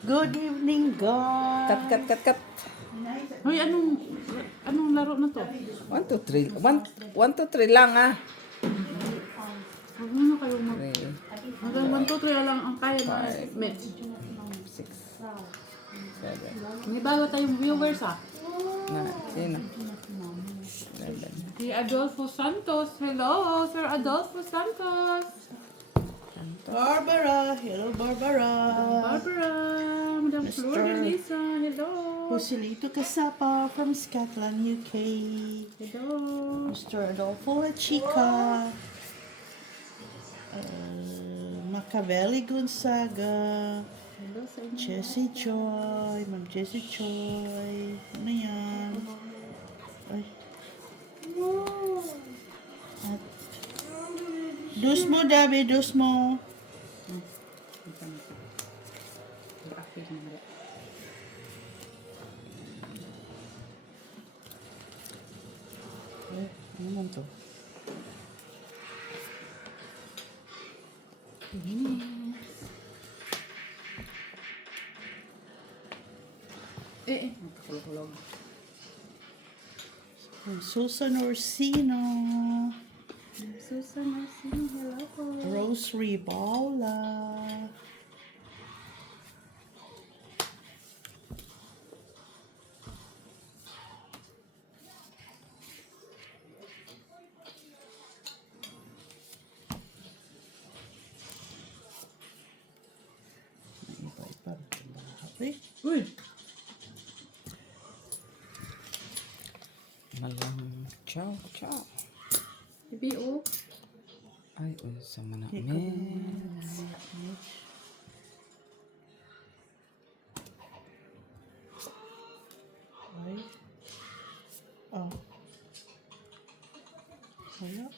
Good evening, guys. Cut. Hoy, anong laro na to? 1, 2, 3. 1, 2, 3 lang ah. Huwag mo na kayo mag... 3, Hanggang 1, 2, 3 lang ang kaya na met. 6, 7, May bago tayong viewers ah. 9, 10, 11. Si Adolfo Santos. Hello, Sir Adolfo Santos. Barbara. Hello, Barbara. Barbara. Madam Flor de Lisa. Hello. Joselito Casapa from Scotland, UK. Hello. Mr. Adolfo La Chica. Machiavelli Gonzaga. Hello sa inyo. Jessie Joy. Ma'am Jessie Joy. Ano yan? Ay. At dus mo, Dabi. Dus mo. Ano man to? Nagkakulog-kulog. Susan Orsino. Susan Marcino. Hello po. Rose Ribola. Uy! Malang ciao. BBO. Ay, unsa man na men. Ay. Oh. Wala.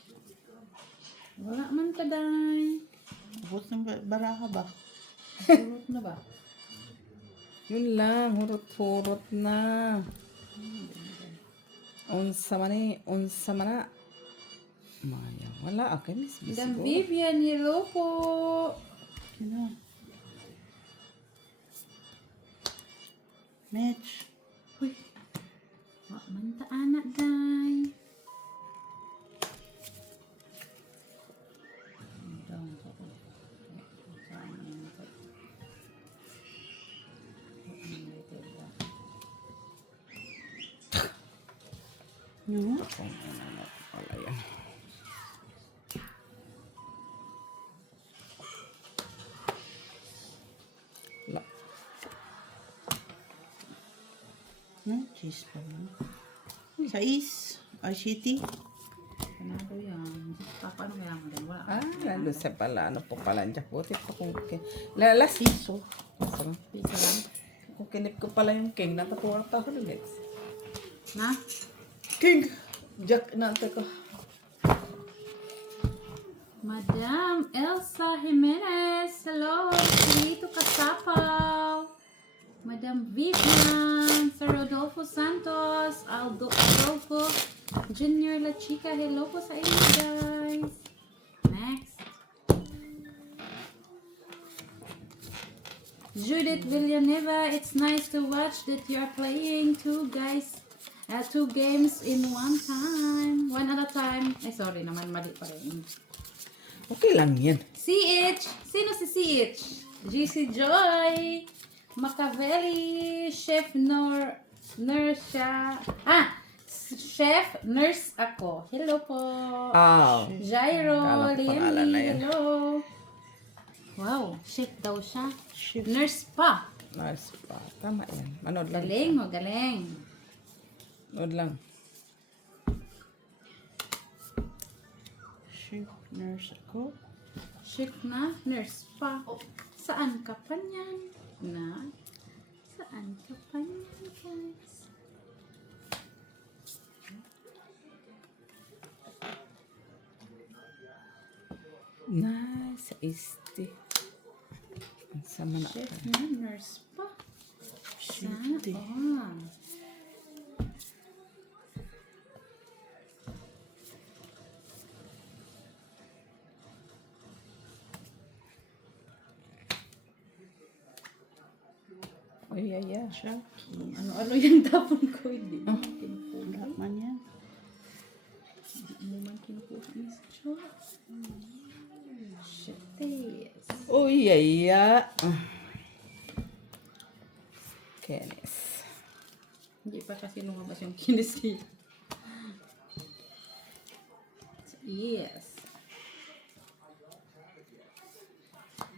Wala man kaday. Abot ng baraha ba? Surot na ba? Yun lang, hurot na. Unsa man na. Maya, wala akin miss Madam siguro. Vivian, hello po. Sino? Mitch. Uy. Wak man ta anak day. No? Wala yan. Wala. Cheese pa man. Sais. Ay, shitty. Panalo yan. Paano kaya mo din? Wala. Nandun sa pala. Ano po pala dyan? Buti pa kung lalasiso. Masarap. Pisa lang. Kung kinip ko pala yung king, natatuwa pa ako ulit. Na? King! Jack, nante ko. Madam Elsa Jimenez. Hello. Joselito Casapaw. Madam Vivian. Sir Rodolfo Santos. Adolfo Junior La Chica. Hello po sa inyo guys. Next. Judith Villanueva. It's nice to watch that you are playing two games in one time. One at a time. Ay, sorry naman. Mali pa rin. Okay lang yan. CH. Sino si CH? GC Joy. Machiavelli. Chef Nurse siya. Chef Nurse ako. Hello po. Jairo. Kala ko pangalan na Liemi. yan. Hello. Wow. Chef daw siya. Chef. Nurse pa. Nice pa. Tama yan. Manood lang. Galing o galing. Manood lang. Chef nurse ako. Chef na. Nurse pa. Saan ka pa niyan? Saan ka pa niyan, guys? Nice. Isti. Sama na. Chef na. Nurse pa. Shitty. Uy, yeah. Chuckies. Ano yung tapon ko? Hindi mo kinukuha. Wala man yan. Hindi mo man kinukuha, Miss Jo. Shites. Uy, yeah. Kenis. Hindi pa kasi lumabas yung kinis niya. Yes.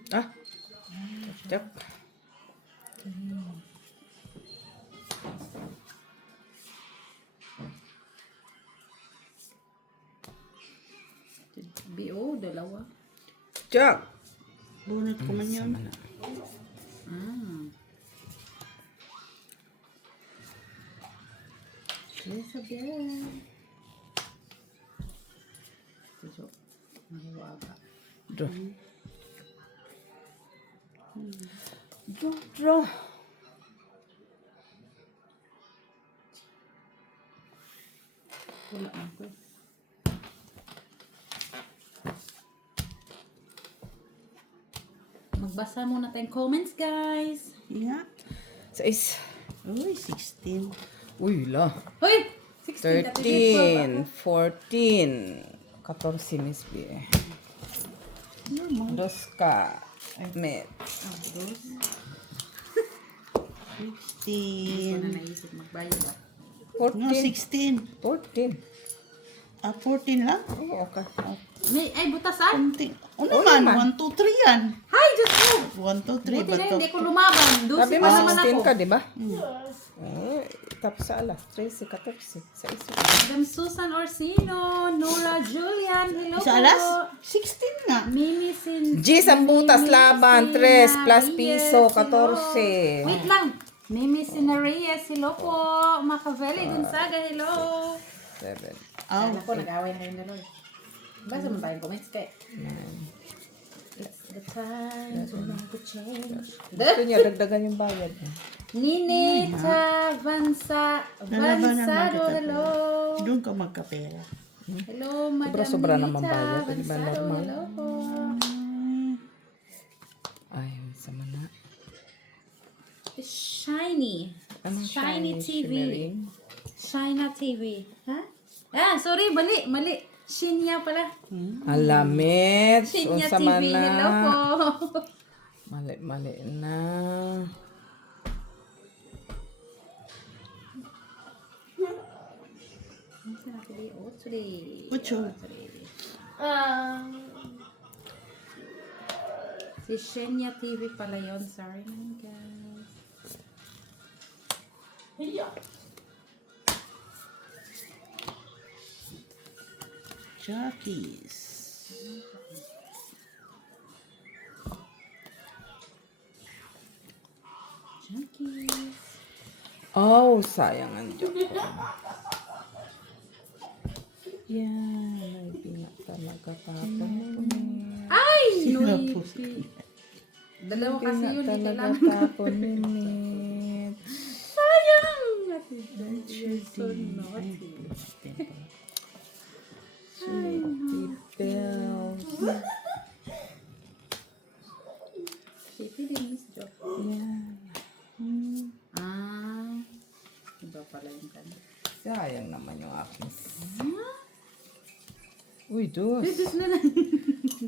Ah. Chok. BO, dalawa. Chok. Bunot ko man yun. Ah. Isabel. Tiso. Mahiwaga. Draw. Draw. Wala na ko. Magbasa muna tayong comments, guys. Yeah. 6. Uy, 16. Uy, la. Hoy! 13, 14, 14 Miss B. Normal. Dos ka. Met. Ah, dos. 16. Na naisip magbayad ah. No, 14. 16. 14. 14 lang? Oo, okay. Ay, butasan. Kunting. O naman, 1, 2, 3 yan. Hi, Diyos ko! 1, 2, 3. Buti na hindi ko lumaban. Dusi Sabi mo pa naman ako. 16 ka, di ba? Tapos sa alas 13, 14. Sa iso. Madam Susan Orsino, Nora Julian, hello Sa po. alas? 16 nga. Mimi Sin... G ang butas laban, 3 plus piso, 14. Wait lang. Mimi Sinareyes, hello po. Machiavelli Gonzaga, hello. 7. Sana po, nag-away na kayong dalawa. Basta mo tayong comments kay. 9. It's the time to make a change. Gusto niya, dagdagan yung bayad. Ninita Vansado, hello. Doon ka magkapera. Hello, Madam Sobra-sobra naman Ninita bayad, di ba Vansado, normal? hello po. Ay, sama na. Shiny. Anong Shiny TV. shimmering? Shina TV. Ha? Ah, sorry, mali. Shinya pala. Alamit. Shinya Unsa man TV, na. hello po. Mali na. Ocho. Si Shenya TV pala yun. Sorry naman, guys. Chuckies. Junkies. Oh, sayang ang joke ko. Yan, may pinat talaga tapon. Ay! Sino Noipi. po? Dalawa kasi yun, di talaga kailangan. tapon minute. Sayang! You're so naughty. Sweetie bells. Shitty din, Miss Jo. Yan. Ah. Iba pala yung kanya. Sayang naman yung aking. Uy, dos. Diyos na lang.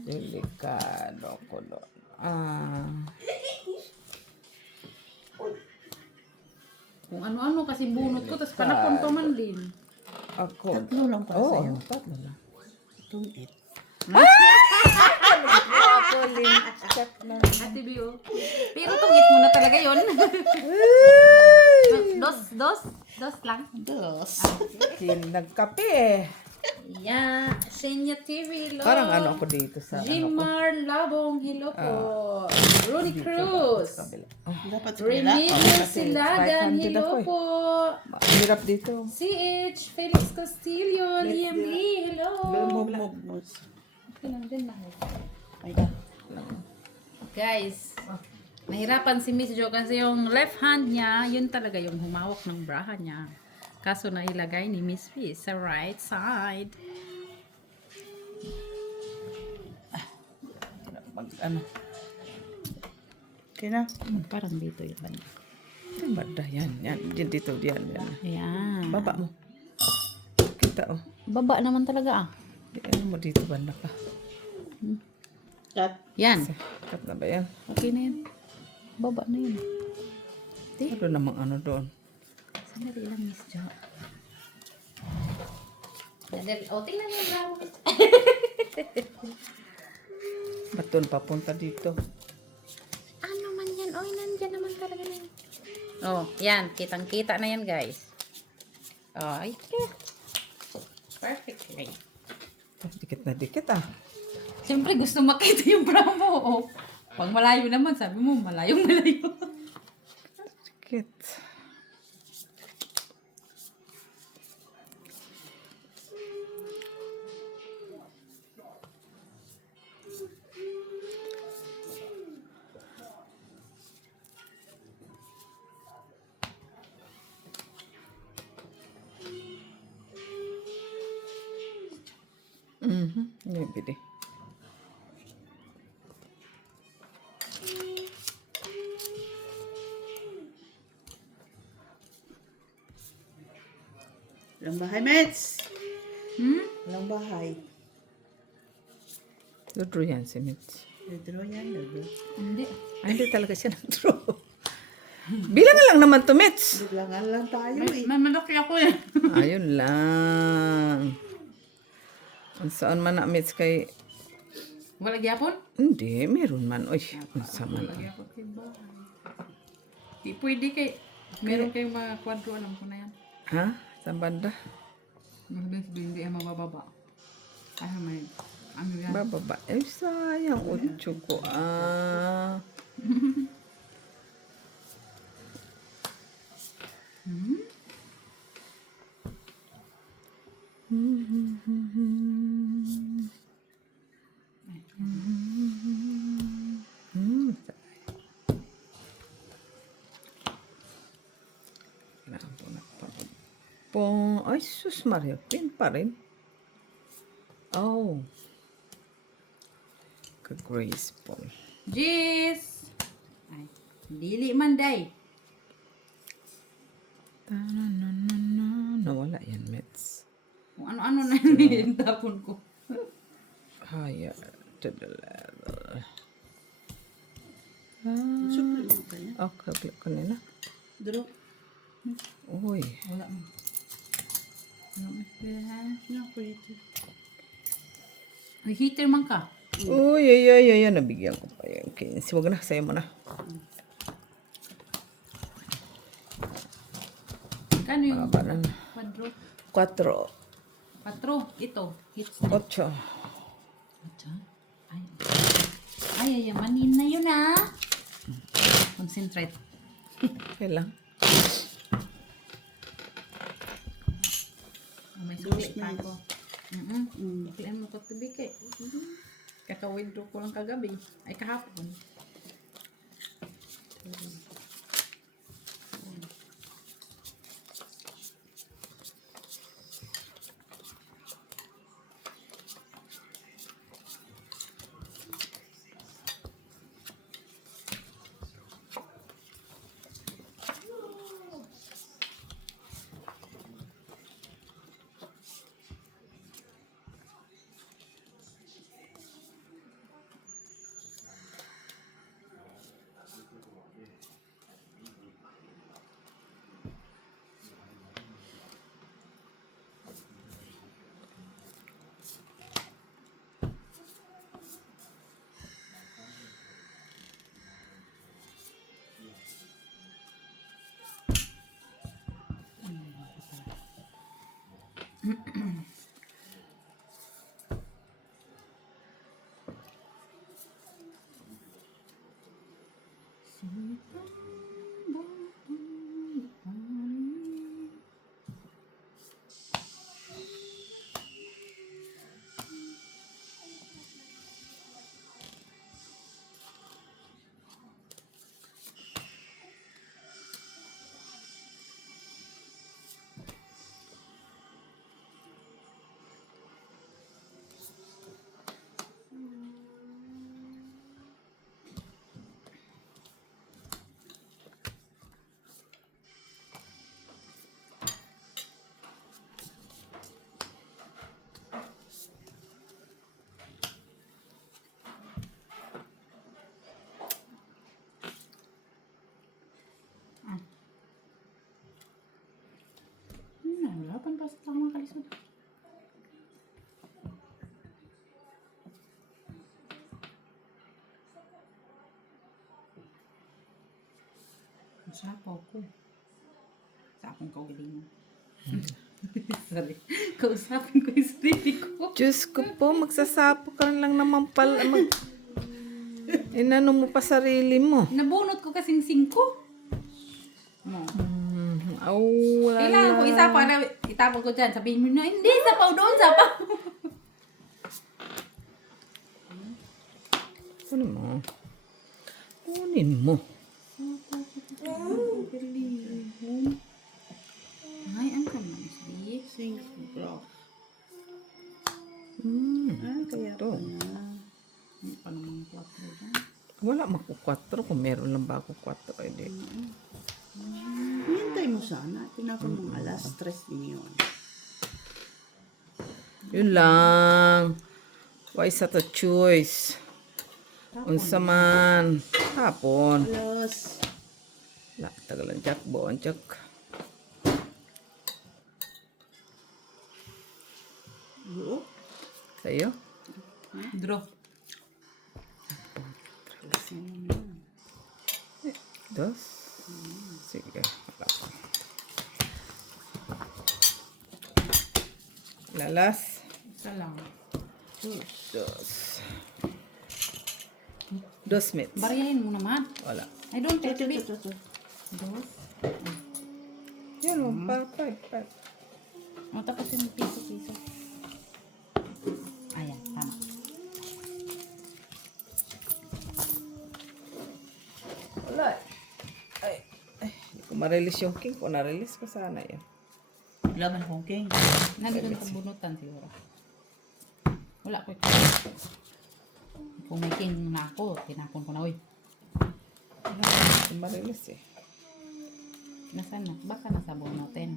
Delikado ko doon. Ah. Kung ano-ano kasi bunot ko, tapos panapunto man din. Ako. Tatlo lang para Oo, sa'yo. tatlo lang. Itong 8. Ako, link. Check na. Ate Bio. Pero tungit mo na talaga yun. Dos lang. Dos. Nagkape. Yeah. Shenya TV, hello. Parang ano ako dito sa ano ko. Jimar Labong, hello po. Rooney Cruz. Dapat sa kanila. Remedios kasi Silagan, right-handed hello ako eh. po. Hirap dito. CH, Felix Castillo, Liam Lee, hello. Mug. Okay lang din na. Ay da. Guys, nahirapan si Miss Jo kasi yung left hand niya, yun talaga yung humawak ng braha niya. Kaso na ilagay ni Miss V sa right side. Mag ano. Okay na. Parang dito yung kanya. Banda, yan. Yan, dito, yan. Ayan. Baba mo. Kita, oh. Baba naman talaga ah. Ano mo dito, banda ka. Cut. Yan. Kat na ba yan? Okay na yan. Baba na yun. Ano namang ano doon? Sandali lang, Miss Jo. O, tingnan mo yung bravo. Ba't doon papunta dito? Ano man yan? Oy, nandyan naman talaga na yan. Oh, yan. Kitang-kita na yan, guys. Oh, ay. Perfect. Okay. Dikit na dikit, ah. Siyempre, gusto makita yung bravo. Oh. Pag malayo naman, sabi mo, malayong malayo. Dikit. Maybe deh. Walang bahay, Mets. Hmm? Walang bahay. Dudro yan si Mitch. Draw yan, draw. Hindi. Ay, hindi talaga siya nag-draw. Bilang lang naman to, Mitch. Biglangan lang tayo eh. May malaki ako eh. Ayun lang. Ang saan man na, Mitch, kay... Wala gyapon? Hindi, meron man. Uy, ang sama Wala na. gyapon kay bahay. Di pwede kay... Meron kayong mga kwadro, alam ko na yan. Ha? Saan banda? Mas hindi ay mabababa. Ay, may... Ano yan? Bababa. Ay, sayang. Utso ko. Ah. Ay, sus Maria. Pin pa rin. Oh. Ka-graceful. Jis! Ay, dili man day. Nawala yan, Mets. Kung ano-ano na yun, tapon ko. Higher to the level. Supli mo ka niya. Okay, click ko nila. Draw. Uy. Wala mo. Ano mo? No, pretty. May heater man ka. Uy, ay, nabigyan ko pa yan. Okay, wag na, sa'yo mo na. Kano yung Baba na. kwadro? 4, 4. Ito. Hits 8. na. Ay, manin na yun ah. Concentrate. Okay lang. May sulit pa ako. Baklaan mo pagtubig eh. Kaka-withdraw ko lang kagabi. Ay, kahapon. Sapaw ko. Sa akong kaugalingon. Sorry. Kausapin ko yung sarili ko. Diyos ko po, magsasapo ka lang naman pala. Inano mo pa sarili mo. Nabunot ko kasing 5. Mo. Wala Kailangan ko isapaw. Itapon ko dyan. Sabihin mo na, hindi, sapaw doon, sapaw. Kunin mo. Kunin mo. Ay, ang kamay. Sige. Sing bro. Kaya Ito. Ano pa naman 4 dyan? Wala maku 4 kung meron lang ba ako 4 edi. Hintay mo sana. Tinapon mo alas 3 din yun. Yun lang. Why sa to choice? Unsa man. Hapon. Alas. La, tagalan jak buon jak. Buo. Sa'yo? Draw. Dos. Sige. Wala pa. Lalas. Isa lang. Dos. Dos minutes. Bariyahin mo naman. Wala. I don't take Ito, it. ito, ito. Dos. Yan mo. Five. O, tapos yung piso-piso. Ayan, tama. Wala. Ay. Hindi ko ma-release yung king. Kung na-release ko sana yan. Laban kong king. Nandito sa bunutan siguro. Wala ko. Kung may king na ako, tinapon ko na, uy. Hindi ko ma-release eh. Nasaan na? Baka nasa bunutin.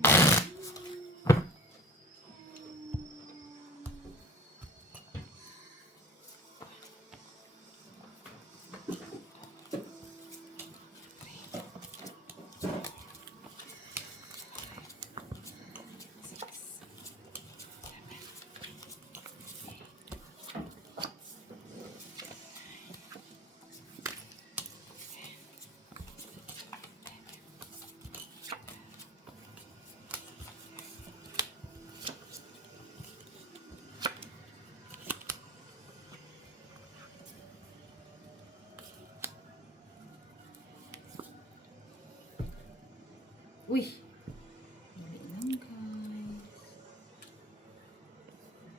Uy! Dali lang, guys.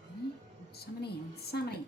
Okay. Sama na yan. Sama na yan.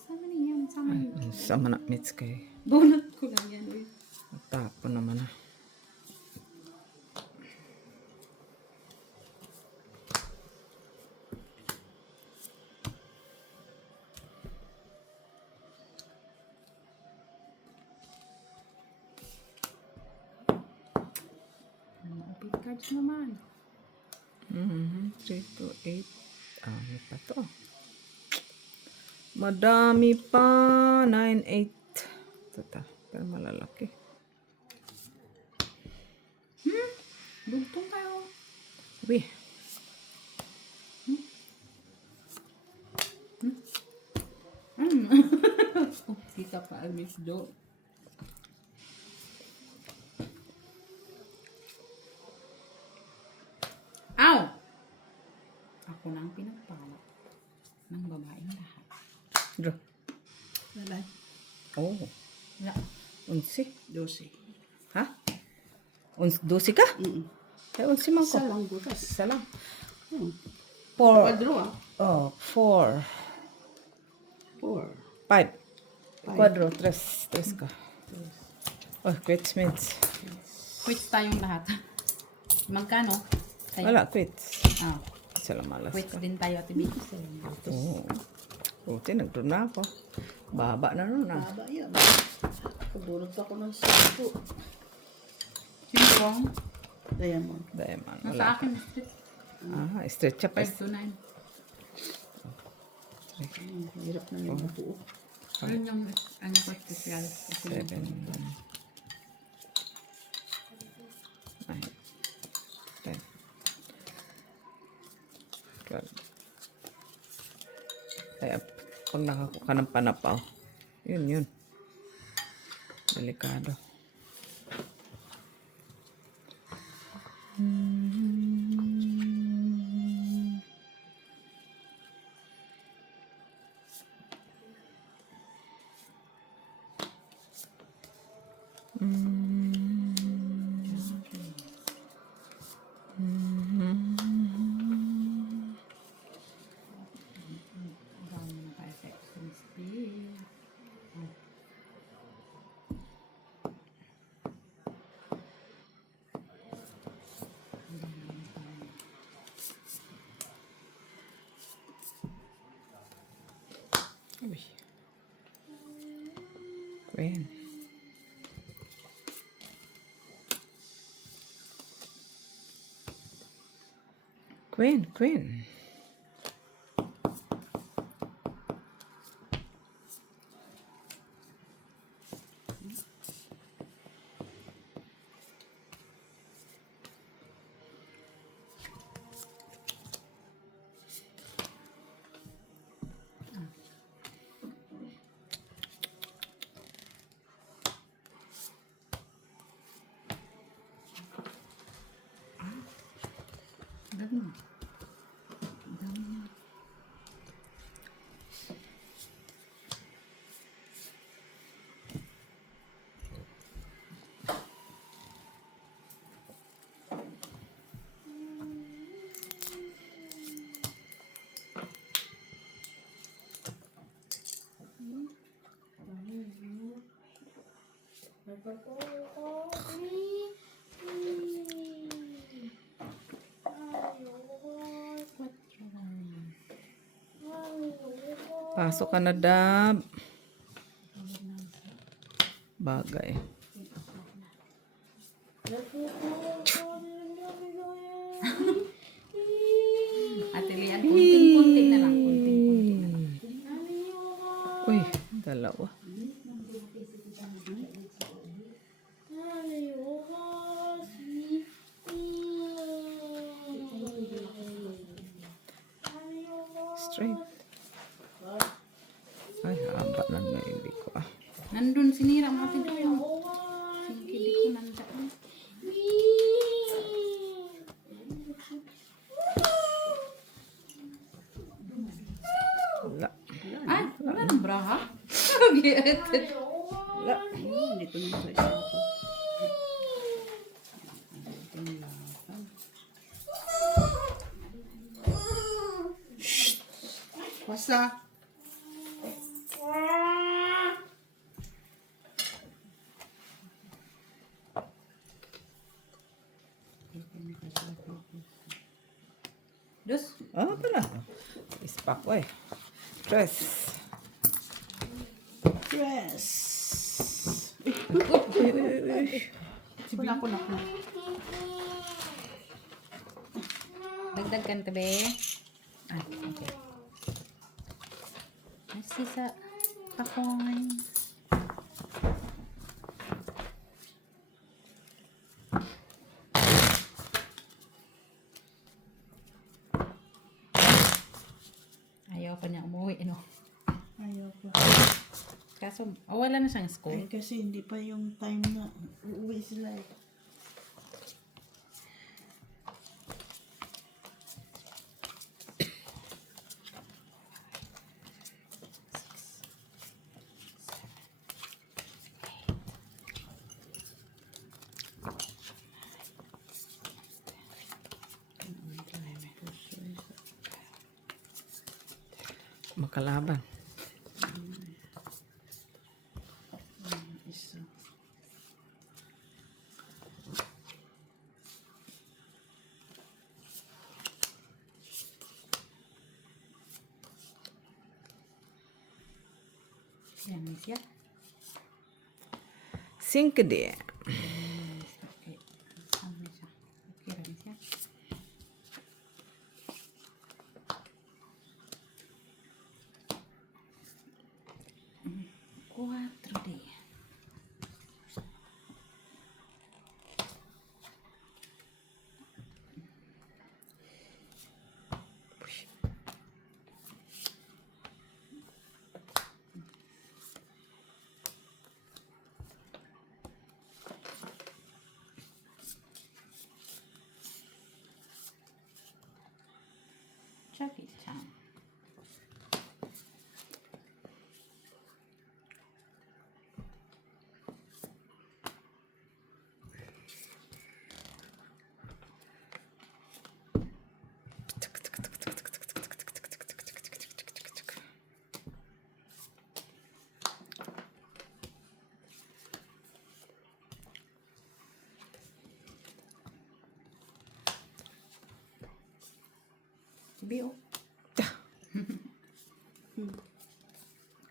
Sama na yan. Sama na yan. Sama na mits kay. Bunot ko lang yan, uy. Tapon naman na. Upit cards naman. 3, 2, 8. May pa to. Madami pa. 9, 8. Ito ta. Pero malalaki. Dugtong kayo. Uy. Kita pa ang Miss Jo. Ow! Ako na ang pinagpala ng babaeng lahat. Draw. Lalay. Oh. Wala. 11. 12. Ha? 12 ka? Kaya 11 man ko. Isa lang bukas. Isa lang. 4. Kwadro ah. Oh, 4. 4. 5. Quadro. 3 ka. Oh, quits minutes. Quits tayong lahat. Magkano? Sa'yo? Wala, quits. Ah. Sa sila malas Quits ka. din tayo, Ate Bix. Oo. Buti, nagdoon na ako. Baba na nun ah. Haba yan. Pagdurot ako ng sampo. Yung Diamond. Diamond. nasa Wala. akin, street Stretch up. 5 to 9. Hirap na yung buo. Yun yung ano ko, special. 7. 9. 10. 12. Kaya pag nakakuha ka ng panapaw, yun. Delikado. Uy. Queen. Queen. Ganun. Pasok ka na, Dab. Bagay. Ate Lian, kunting-kunti na lang. Kunting-kunti na lang. Uy, dalawa. Straight. Ay, haba na na hindi ko ah. Nandun, sinira mo Ate Lian. Hindi ko nandaan. Wala. Ay, wala nang braha. Wala. Hindi ko nang sa isa ko. Basta. Dus, Ah, pala. Ispak ko eh. Dress. Dress. Kuna. dagdagan tabi. Ah, okay. Ay, sisa. Pakoy. Ayaw pa niya umuwi, ano? Ayaw ko. Kaso, wala na siyang school. Ay, kasi hindi pa yung time na uuwi sila eh. Makalaban. Isa. Miss ya. 5 dia. Okay. Sama na siya. Okay ra Miss ya. Cuatro dia. Jackie Chan. Bio.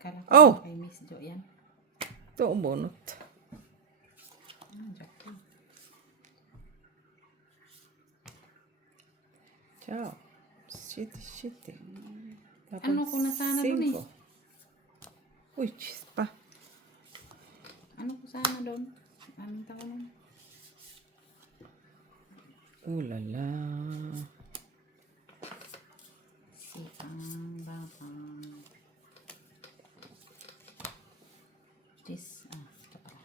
Kala ko Oh! kay Miss Jo yan. Ito ang bunot. Jackie. Ciao. Shitty. Ano ko na sana dun eh? 5. Uy, cheese pa. Ano ko sana doon? Anong tawag nun? Ulala. Si ang babang. This, ito pala.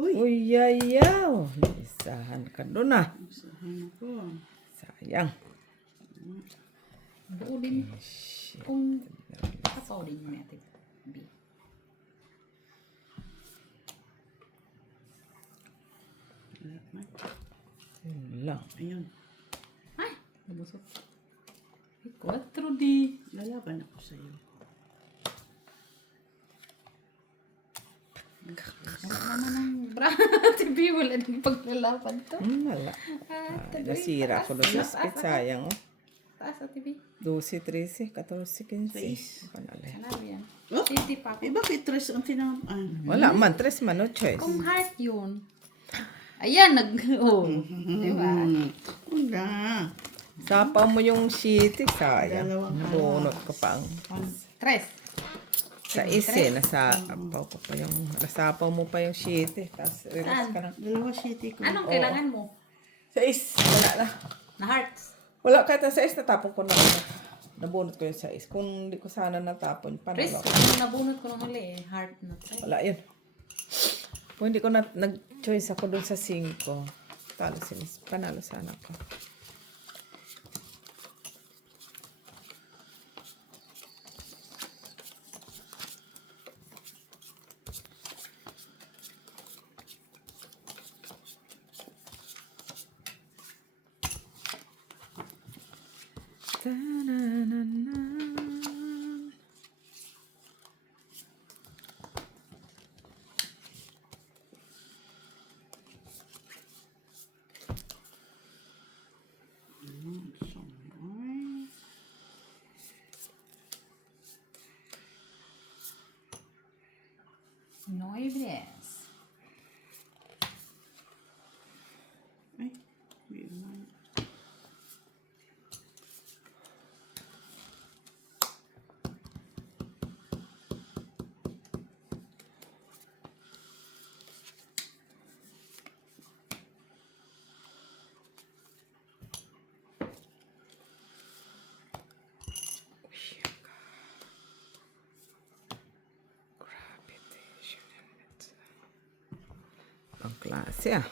Uy! Uy, yayaw. Isahan ka doon ah. Usahan ako. Sayang. Buo din. Kung kapaw din yung ate. B. Yun lang. Ayun. Ay! Nabusot. 4 di. Lalaban ako sa'yo. Wala naman ng bra. TV, wala din paglalaban to. Wala. Nasira ko doon sa spit. Sayang oh. Taas sa TV. 12, 13, 14, 15. Panali. Ano yan? Oh? City pa. Eh, bakit tres ang tinamaan? Wala man. 3 man. No choice. Kung heart yun. Ayan, oh. Diba? Wala. Sapaw mo yung shitty. Sayang. Dalawang Nabunot ko pa ang 3. sa isi. Nasapaw ko pa yung nasapaw mo pa yung shitty. Tapos relax ka lang. Dalawa city ko. Anong kailangan mo? Sa is. Wala na. Na hearts. Wala kahit sa is. Natapon ko na. Nabunot ko yung sa is. Kung di ko sana natapon. Chris, Panalo. ano nabunot ko nung huli eh. Heart na tayo. Wala yun. Kung hindi ko na nag-choice ako dun sa 5. Talo si Miss. Panalo sana ko. Ta-na-na-na. Noibles. Ay, may man. Ang klase ah.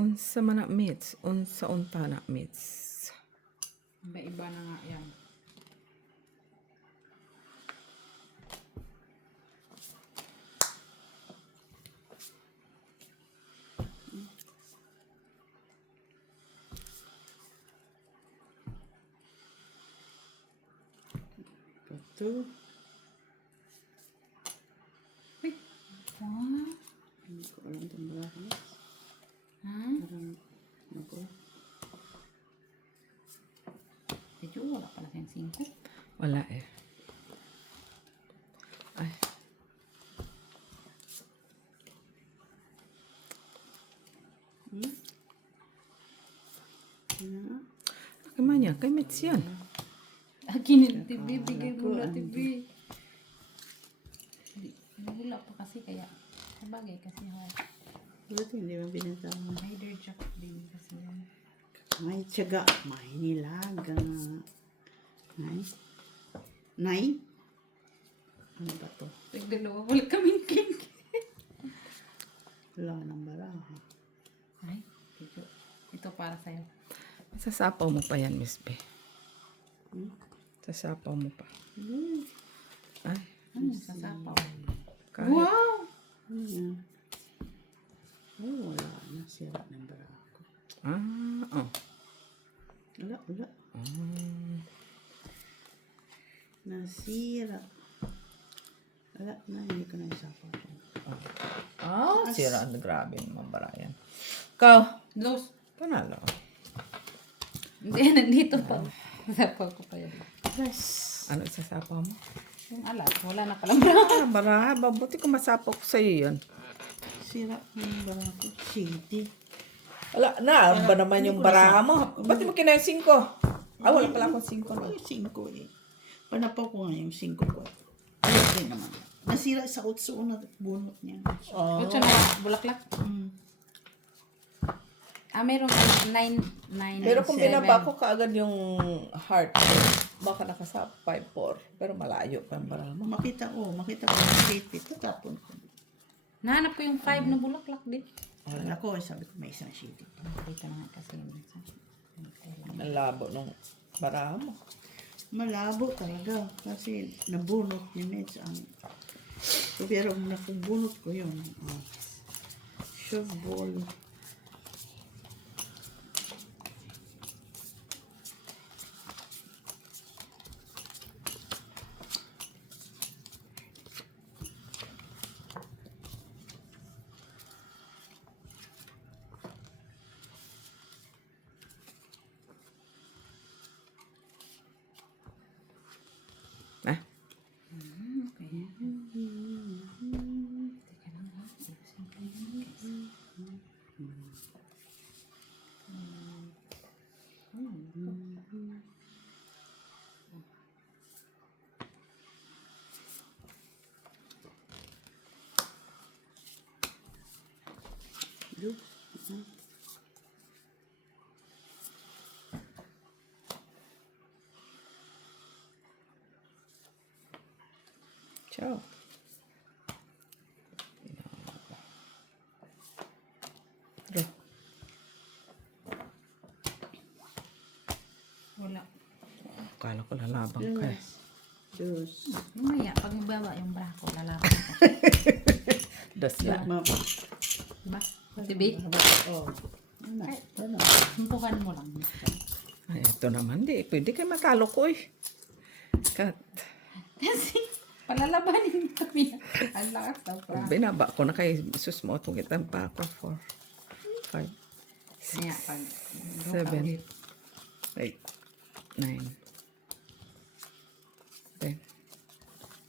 Unsa man na meets, unsa unta na meets. Iba-iba na nga yan. Two. Uy. Wow. Hindi ko alam itong barahan. Ha? Parang, ano ko? Medyo wala pala siyang 5. Wala eh. Ay. Ano? Kaya kay Mets yan. Akin yung TV, bigay mo na TV. Wala pa kasi kaya. Sabagay kasi ha. Buti hindi mo binantahan. Rider jack din kasi yan. May tiyaga. May nilaga. Nay? Nay? Ano ba to? Dalawa, wala kaming cake. Wala ng baraha. Ay, ito para sa'yo. Sasapaw mo pa yan, Miss B. Hmm? Sasapaw mo pa. Hmm. Ay. Ano sa sapaw? Kahit. Wow! Ano yan? Oh, wala na. Sira ng baraha ko. Oh. Wala, wala. Nasira. Wala na. Hindi ko na isapaw. Sira. Grabe naman bara yan. Ikaw. Los. Panalo. Hindi, nandito pa. Sapaw ko pa yan. Yes. Ano sasapaw mo? Yung alat, wala na palang bra. Bara. Mabuti ko masapaw ko sa'yo yan. Sira ng baraha ko. Shady. Wala na. Ba naman yung baraha mo? Ba't mo kina yung 5? Wala pala akong 5 na. Ay, 5 eh. Panapaw ko nga yung 5 ko. Ayun din naman. Nasira sa utso na bunot niya. Kutsa na, bulaklak. Meron 9. Pero kung binaba ko kaagad yung heart, baka nakasa 5-4. Pero malayo pa ang baraha mo. Makita ko yung shape ito. Tapon ko. Nahanap ko yung 5 na bulaklak din. Wala ko, sabi ko may isang shade ito. Dito na nga kasi yun. Ang labo nung baraha mo. Malabo talaga. Kasi nabunot ni Meds ang... So, pero nakubunot ko yun. Shove ball. Ah? Look. Ciao. Ito. Wala. Kala ko lalabang ka. Juice. Mamaya, pag mababa yung bra ko, lalaban ko. Das lang. Mapa. Diba? Tibi? Oh. Ano? Ano? Humpukan mo lang. Ay, ito naman. Di. Pwede kayo matalo ko eh. Kat. Kasi, palalabanin kami. Ang lakas ng bra. Binaba ko na kay sus mo. Tungitan pa ako. 4, 5, Kaya, pag 7, 8, 9, 10,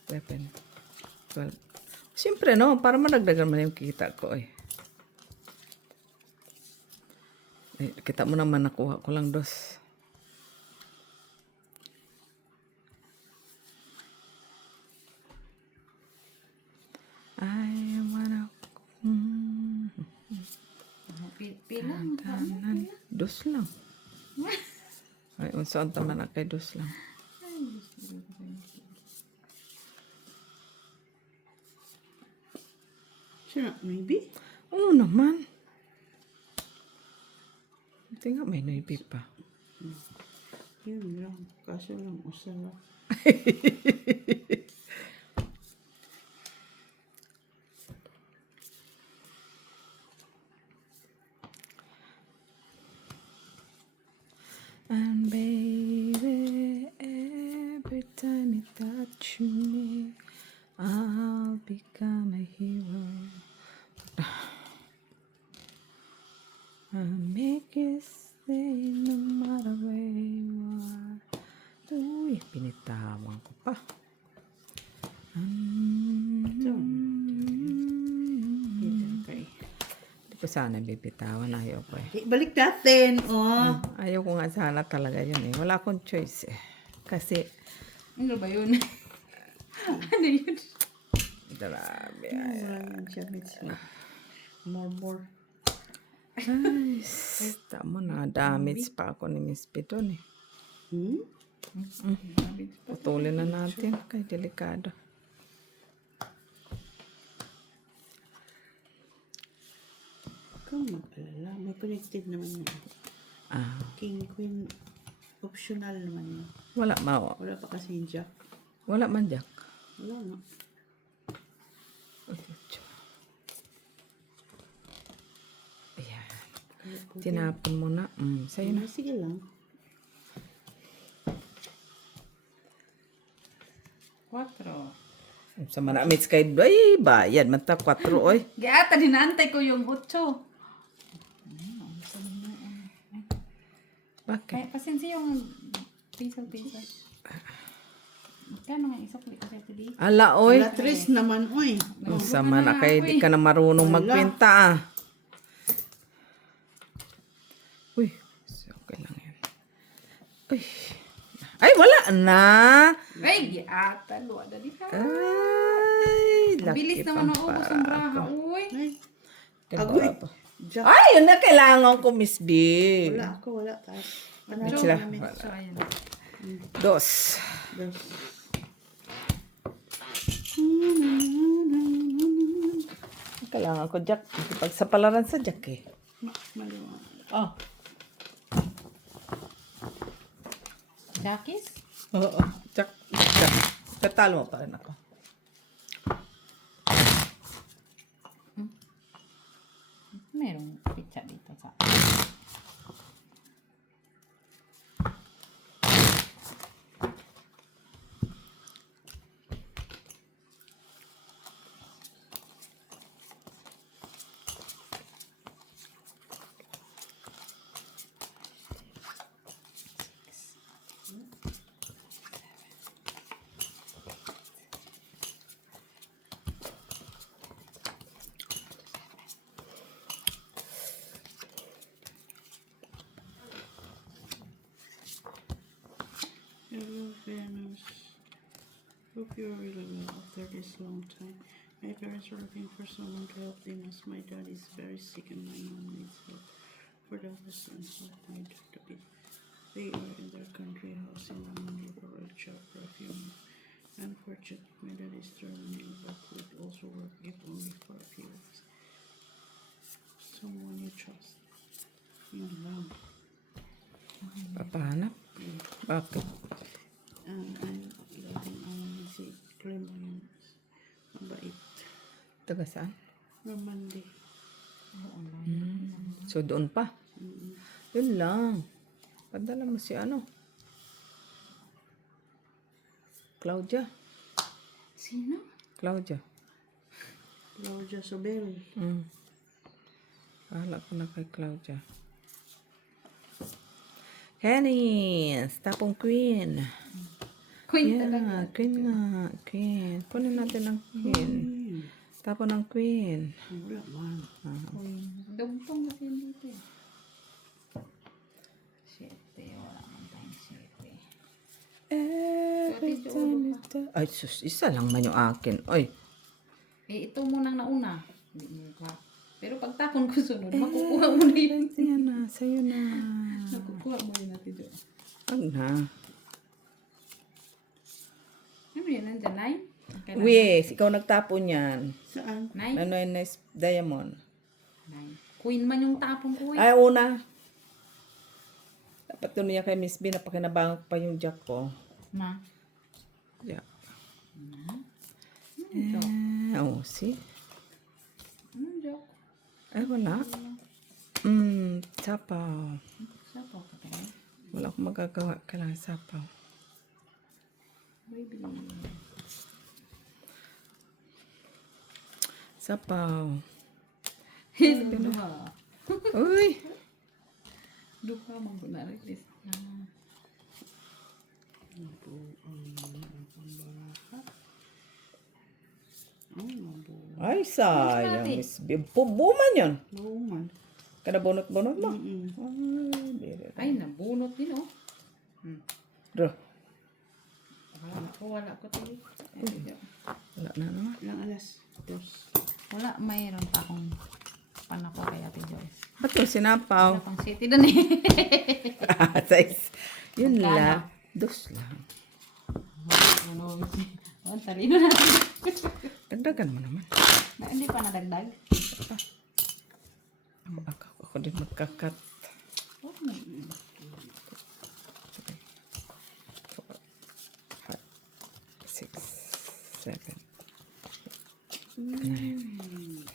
11, 12. Siyempre, no? Para managdagan man yung kita ko eh. Kita mo naman nakuha ko lang 2. I wanna... Pila? Tanan. 2 lang. Ay, unsa ang taman na kay 2 lang. Sino? Maybe? Oo naman. Hindi nga may naibi pa. Yun lang. Kaso lang, usala. And baby, every time you touch watch me, I'll become a hero. I'll make you stay no matter where you are. Uy, binitawan ko pa. Okay. Hindi ko sana bibitawan. Ayaw ko eh. Balik natin. Oh. Ayaw ko nga sana talaga yun eh. Wala akong choice eh. Kasi, Ano ba yun? Ano yun? grabe. Wala yan siya, Miss. More. Ay, tama na. Damage pa ako ni Miss P doon eh. Putulin na natin. Kay delikado. Kung mag-alala, may connected naman yun. King, queen, optional naman yun. Wala Wala pa kasi yung jack. Wala man jack. Wala nga. Ayan. Tinapon mo na. Sa'yo na. Sige lang. 4. Sa manamits kay ay bayad man ta 4 oy. Gata, dinantay ko yung 8. Bakit? Kaya pasensi yung piso. Kano nga isok ko sa tili? Ala oy. Wala tres naman, oy. Sa man kay di ka na marunong magkwenta ah. Uy, okay lang yan. Uy. Ay, wala na. Ay, giata. Luwa na di ka. Ay, laki Bilis naman maubos ang braha. Uy. Ay, Agoy. jack. Ay, yun na kailangan ko, Miss B. Wala. Taas. Wait sila. So, ayan. 2. Dos. Kailangan ko, Jack. Pag sa palaran sa Jack eh. Maliwa. Oh. Jackies? Oo. Jack. Tatalo mo pa rin ako. Merong pizza dito sa... Hello, Venus. Hope you're really well after this long time. My parents are looking for someone to help them as my dad is very sick and my mom needs help for the lessons what need to be. They are in their country house in London for a job for a few months. Unfortunately, my dad is terminal but would also work if only for a few weeks. Someone you trust. Yun lang. Papahanap? Bakit? I'm letting si Clem yun. Mabait. Taga saan? Romandi. So, doon pa? Yun lang. Padala mo si ano? Claudia. Sino? Claudia. Claudia Sobel. Pahala ko na kay Claudia. Henny, tapong queen. Queen Yeah, talaga. queen nga. Queen. Punin natin ang queen. Tapon ng queen. Wala man. Dugtong kasi yun dito eh. 7. Wala man tayong 7. Every time you talk. Ay, sus, isa lang man yung akin. Oy. Eh, ito munang nauna. Hindi mo ka. Pero pagtapon ko sunod, makukuha mo na yun. Yan na, sa'yo na. Makukuha mo yun natin doon. Wag na. Ano yun? Nandiyan, 9? Wes, ikaw nagtapon yan. Saan? 9? Ano yung nice diamond? 9. Queen man yung tapon ko eh. Ay, una. Dapat doon niya kay Miss B, napakinabangan ko pa yung jack ko. Ma. Jack. Joke. Oh, see? Anong joke? Ay, wala. Sapaw. Sapaw ka tayo. Wala akong magagawa. Kailangan sapaw. Baby. Sapaw. Duha. Uy. Duha man ko na rin. Ay, sayang. Miss B. Buman yun. Buman. Kada bunot-bunot mo. Mm-mm. Ay, nabunot din oh. Bro. Wala ko tayo. Wala na naman. Ilang alas? Dos. Wala, mayroon pa akong panako kay Ate Joyce. Ba't yung sinapaw? Wala pang city doon eh. Size. Yun Magkano? lang. Dos lang. Ano, oh, talino natin. Dagdagan mo naman. Hindi pa nadagdag. Ako din magkakat. Oh, no. 6, 7, 9.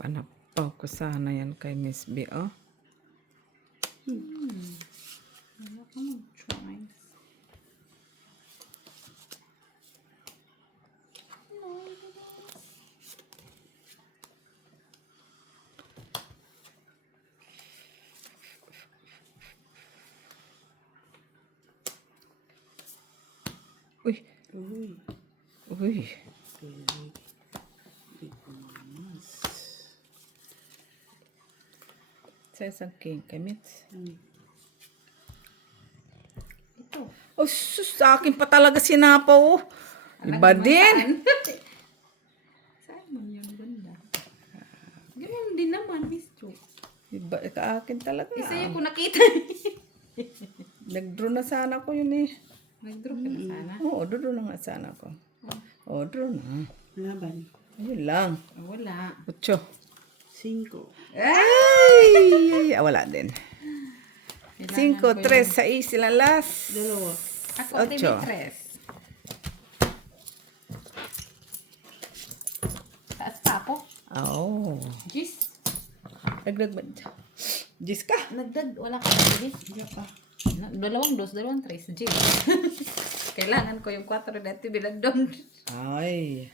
Panapaw ko sana yan kay Miss B, oh. Wala ka mong choice. Uy, Uy. uy. Sa isang king kay Mitz. Ito. Oh, sus, sa akin pa talaga sinapaw, oh. Iba din. Saan mo yun banda? Ganun din naman, Miss Jo. Iba ka akin talaga. Isa yung ko nakita. Nag-draw na sana ko yun, eh. Nag-drop ka na sana. Oo, draw na nga sana ko. Oo, draw na. Laban. Ayun lang. Wala. 8. 5. Ay! Wala din. 5, Kailangan ko 3, 6 sila last. Dalawa. Ako, Ocho. TV3. Taas pa ako. Oh. Gis. Nagdag ba? Jis ka? Wala ka. Gis. Iya pa. Dalawang dos, dalawang tres. Gis. Kailangan ko yung 4 dati bilang doon. Ay.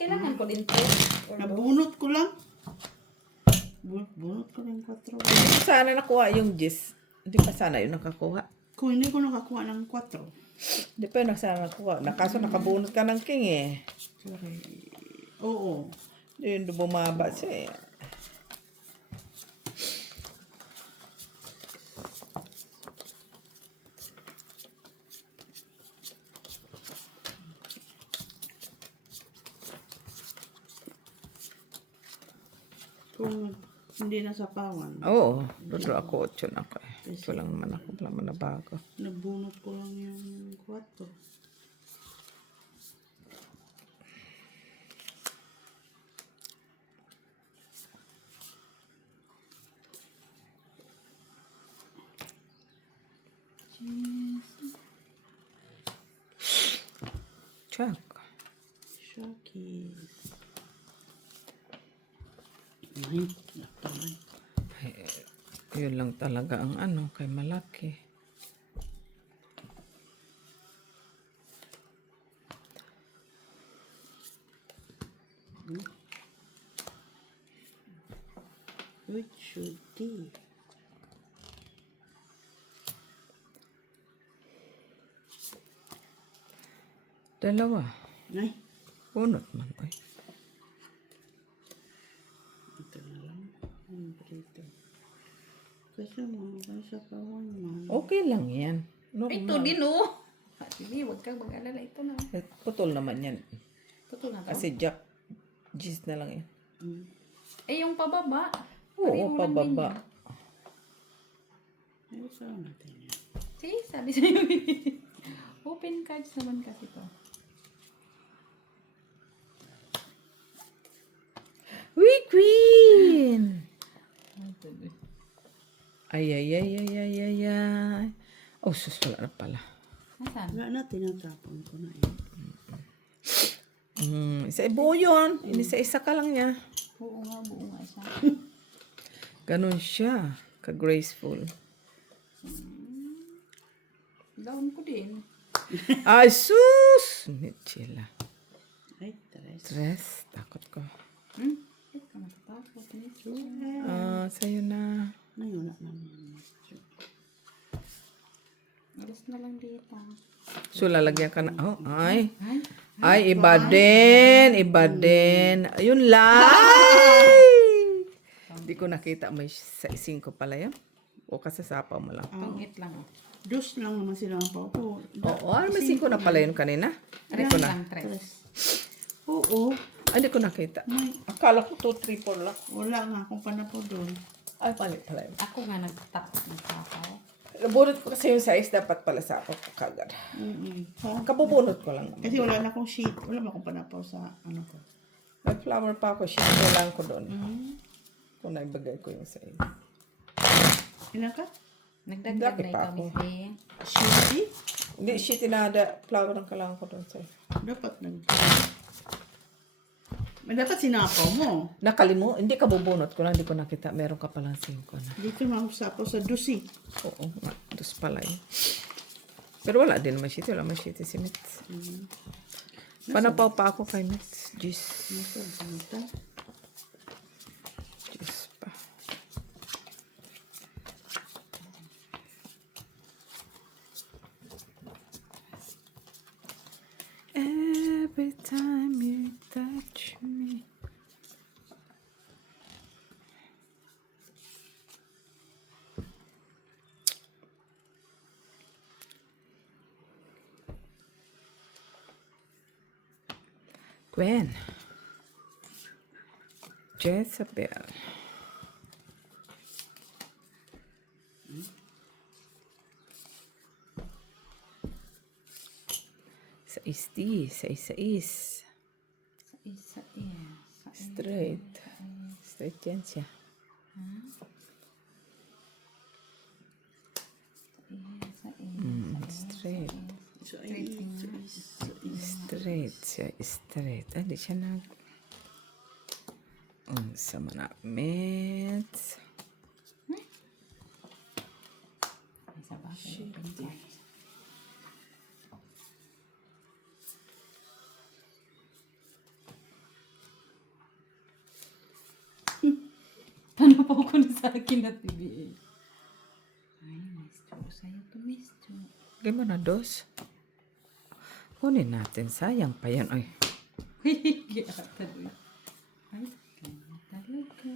Kailangan ko din 3. Nabunot ko lang. Bunot ko lang 4. Hindi ko sana nakuha yung jis. Hindi pa sana yun nakakuha. Kung hindi ko nakakuha ng 4. Hindi pa yun sana nakuha. Nakaso nakabunot ka ng king, eh. Sorry. Oo. Hindi yun bumaba siya, eh. Kung hindi na sapawan. Oo. Dodo ako 8 na ako, eh. Ito lang naman ako. Wala mo na bago. Nabunot ko lang yung 4. Check. Shockies. Ay, natamay. Yun lang talaga ang ano, kay malaki. Which should be? Dalawa. Ay, Punot man, oy. ito na lang. Ang prito. Kasi mga sapawan man. Okay lang yan. Normal. Ito din oh. Sige, huwag kang mag-alala. Ito na. Putol naman yan. Totoo na to. Kasi jack, jis na lang yan. Mm. Eh, yung pababa. Oo, Pareho lang pababa. Ay, saan natin yan? See, sabi sa'yo. Open cards naman kasi to. Uy, queen! Ay, ay, ay, ay, ay, ay, ay. Oh, sus, wala na pala. Nasaan? Wala na, tinatapon ko na yun. Isa buo yun. Inisa-isa ka lang niya. Buo nga siya. Ganon siya. Ka-graceful. Down ko din. Ay, sus! Mitchila. Ay, tres. Stress. Takot ko. Eh, ka natatakot. Sa'yo na. Ngayon, wala naman. Alis na lang dito. So, lalagyan ka na. Oh, ay. Ay, Ay, iba din. Iba din. Ayun lang. Hindi ko nakita. May 5 pala yan. O kasasapaw mo lang. tongit lang. Dos lang naman sila ang paupo. Oo, may 5 na pala yun kanina. Hindi ko na. Lang, tres. Oo. Ay, hindi ko nakita. Akala ko 2, 3, 4 lang. Wala nga akong panapo doon. Ay, palit pala yun. Ako nga nagtakot ng sapaw. Nabunot ko kasi yung size, dapat pala sa ako kagad. Kabubunot ko lang. Kasi wala na akong sheet. Wala na akong panapo sa ano ko. May flower pa ako, sheet ko lang ko doon. Kung naibagay ko yung size. Ilan ka? Nagdagdag na pa ikaw, ako. Miss B. Sheet? Hindi, sheet inada, flower ang kailangan ko doon sa'yo. Dapat dapat sinapaw mo. Hindi ka bubunot ko lang, hindi ko nakita. Meron ka palang 5 na. Dito masapaw sa dusi. Oo, nga, 2 pala yun. Pero wala din naman sheet, wala naman sheet si Mitz. Panapaw pa ako kay Mitz. Jeez. Jeez pa. Every time you touch me. Gwen. Jezebel. Sais. Isa. Straight. Straight yan siya. Straight. Straight siya. Straight. Hindi siya nag... Unsa man na. Mets. Isa ba? Paano po ko na sa akin na TV? Ay, misto. Sa'yo to, misto. Gaya mo na 2. Kunin natin. Sayang pa yan. Ay. Kaya talaga. Ay, kaya talaga.